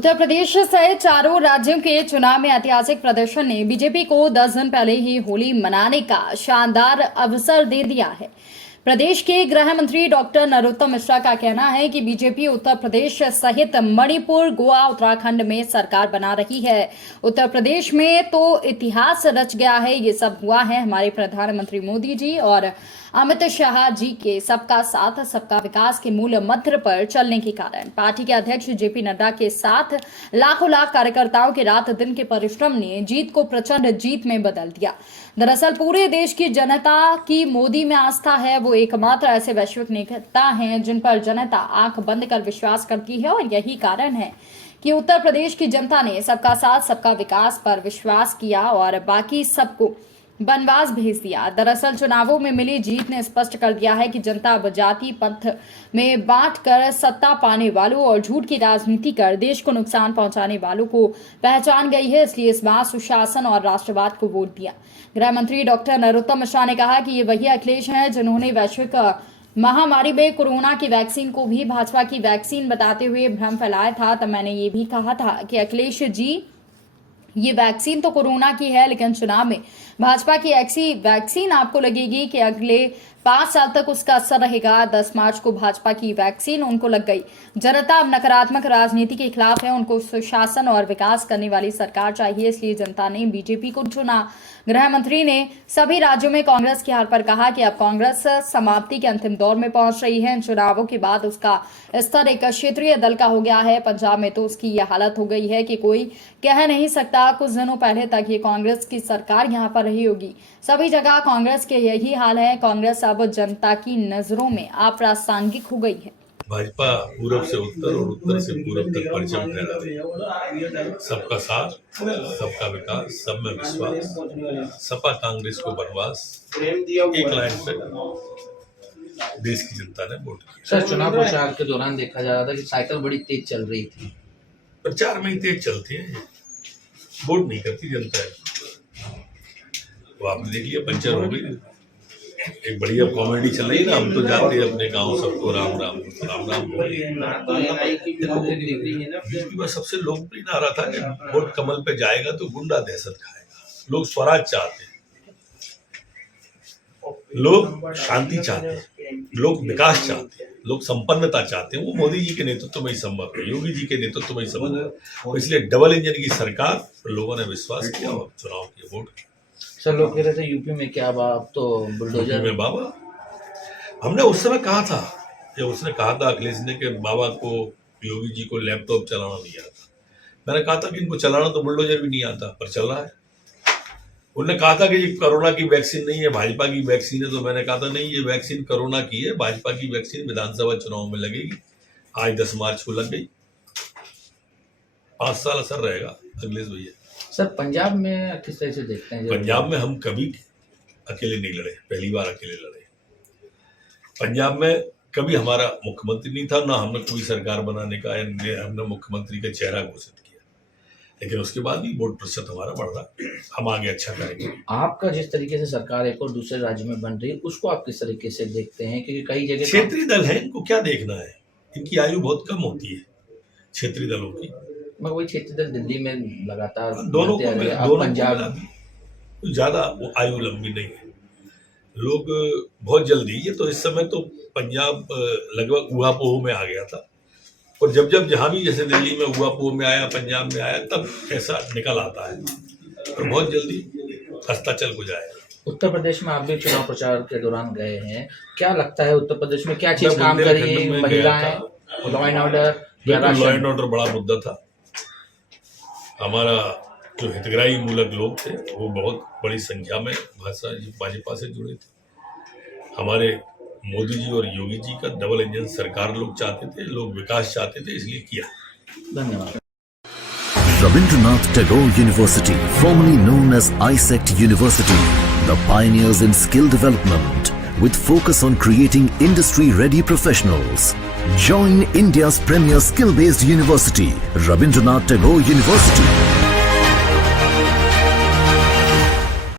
उत्तर प्रदेश सहित चारों राज्यों के चुनाव में ऐतिहासिक प्रदर्शन ने बीजेपी को 10 दिन पहले ही होली मनाने का शानदार अवसर दे दिया है। प्रदेश के गृह मंत्री डॉक्टर नरोत्तम मिश्रा का कहना है कि बीजेपी उत्तर प्रदेश सहित मणिपुर, गोवा, उत्तराखंड में सरकार बना रही है। उत्तर प्रदेश में तो इतिहास रच गया है। ये सब हुआ है हमारे प्रधानमंत्री मोदी जी और अमित शाह जी के सबका साथ सबका विकास के मूल मंत्र पर चलने के कारण। पार्टी के अध्यक्ष जेपी नड्डा के साथ लाखों लाख कार्यकर्ताओं के रात दिन के परिश्रम ने जीत को प्रचंड जीत में बदल दिया। दरअसल पूरे देश की जनता की मोदी में आस्था है। वो एकमात्र ऐसे वैश्विक नेता हैं जिन पर जनता आंख बंद कर विश्वास करती है और यही कारण है कि उत्तर प्रदेश की जनता ने सबका साथ सबका विकास पर विश्वास किया और बाकी सबको बनवास भेज दिया। दरअसल चुनावों में मिली जीत ने स्पष्ट कर दिया है कि जनता अब जाति पंथ में बांटकर सत्ता पाने वालों और झूठ की राजनीति कर देश को नुकसान पहुंचाने वालों को पहचान गई है। इसलिए इस बार सुशासन और राष्ट्रवाद को वोट दिया। गृह मंत्री डॉक्टर नरोत्तम मिश्रा ने कहा कि ये वही अखिलेश हैं जिन्होंने वैश्विक महामारी में कोरोना की वैक्सीन को भी भाजपा की वैक्सीन बताते हुए भ्रम फैलाया था। तब मैंने ये भी कहा था कि अखिलेश जी, ये वैक्सीन तो कोरोना की है, लेकिन चुनाव में भाजपा की ऐसी वैक्सीन आपको लगेगी कि अगले 5 साल तक उसका असर रहेगा। 10 मार्च को भाजपा की वैक्सीन उनको लग गई। जनता अब नकारात्मक राजनीति के खिलाफ है। उनको सुशासन और विकास करने वाली सरकार चाहिए, इसलिए जनता ने बीजेपी को चुना। गृह मंत्री ने सभी राज्यों में कांग्रेस की हार पर कहा कि अब कांग्रेस समाप्ति के अंतिम दौर में पहुंच रही है। इन चुनावों के बाद उसका स्तर एक क्षेत्रीय दल का हो गया है। पंजाब में तो उसकी यह हालत हो गई है कि कोई कह नहीं सकता कुछ दिनों पहले तक ये कांग्रेस की सरकार यहाँ पर रही होगी। सभी जगह कांग्रेस के यही हाल है। कांग्रेस अब जनता की नजरों में अप्रासंगिक हो गई है। भाजपा पूरब से उत्तर और उत्तर से पूरब तक परचम फहरा रही है। सबका साथ, सबका विकास, सब में विश्वास, सपा कांग्रेस को बनवास, एक लाइन पे देश की जनता ने वोट किया। सर, चुनाव प्रचार के दौरान देखा जा रहा था कि साइकिल बड़ी तेज चल रही थी। प्रचार में ही तेज चलती है, वोट नहीं करती जनता। वो आपने देख लिया, पंचर हो गई। एक बढ़िया कॉमेडी चल रही है ना, हम तो जाते हैं अपने गांव, सबको राम राम राम राम बोले। बीजेपी का सबसे लोकप्रिय नारा था कि वोट कमल पे जाएगा तो गुंडा दहशत खाएगा। लोग स्वराज चाहते हैं, लोग शांति चाहते हैं, लोग विकास चाहते हैं, लोग संपन्नता चाहते हैं। वो मोदी जी के नेतृत्व में ही संभव है, योगी जी के नेतृत्व में ही संभव है। इसलिए डबल इंजन की सरकार, लोगों ने विश्वास किया और चुनाव के वोट किया। सर, लोग कह रहे थे यूपी में क्या बाप, तो बुलडोजर में बाबा। हमने उस समय कहा था, जब उसने कहा था अखिलेश ने कि बाबा को, योगी जी को लैपटॉप चलाना नहीं आता। मैंने कहा था कि इनको चलाना तो बुलडोजर भी नहीं आता, पर चल रहा है। उन्होंने कहा था कि ये कोरोना की वैक्सीन नहीं है, भाजपा की वैक्सीन है। तो मैंने कहा था नहीं, ये वैक्सीन कोरोना की है, भाजपा की वैक्सीन विधानसभा चुनाव में लगेगी। आज 10 मार्च को लग गई। 5 साल असर रहेगा अखिलेश भैया। सर, पंजाब में किस तरह से देखते हैं? पंजाब में हम कभी अकेले नहीं लड़े, पहली बार अकेले लड़े। पंजाब में कभी हमारा मुख्यमंत्री नहीं था, ना हमने कोई सरकार बनाने का, हमने मुख्यमंत्री का चेहरा घोषित किया। लेकिन उसके बाद भी वोट प्रतिशत हमारा बढ़ रहा, हम आगे अच्छा करेंगे। आपका जिस तरीके से सरकार एक और दूसरे राज्य में बन रही है, उसको आप किस तरीके से देखते हैं? क्योंकि कई जगह क्षेत्रीय दल है, इनको क्या देखना है? इनकी आयु बहुत कम होती है क्षेत्रीय दलों की। मैं वही क्षेत्रीय दल दिल्ली में लगातार दोनों को पंजाब ज्यादा वो आयु लंबी नहीं है। लोग बहुत जल्दी, ये तो इस समय तो पंजाब लगभग ऊहापोह में आ गया था। और जब जब जहाँ भी, जैसे दिल्ली में ऊहापोह में आया, पंजाब में आया, तब ऐसा निकल आता है। तो बहुत जल्दी हस्ताचल हो जाएगा। उत्तर प्रदेश में आप भी चुनाव प्रचार के दौरान गए हैं, क्या लगता है उत्तर प्रदेश में क्या चीज काम कर रही है? महिलाएं, law and order? Law and order बड़ा मुद्दा था। हमारा जो हितग्राही मूलक लोग थे वो बहुत बड़ी संख्या में भाजपा से जुड़े थे। हमारे मोदी जी और योगी जी का डबल इंजन सरकार लोग चाहते थे, लोग विकास चाहते थे, इसलिए किया। धन्यवाद। Rabindranath Tagore University, formerly known as ISECT University, the pioneers in skill development with focus on creating industry-ready professionals. Join India's premier skill-based university, Rabindranath Tagore University.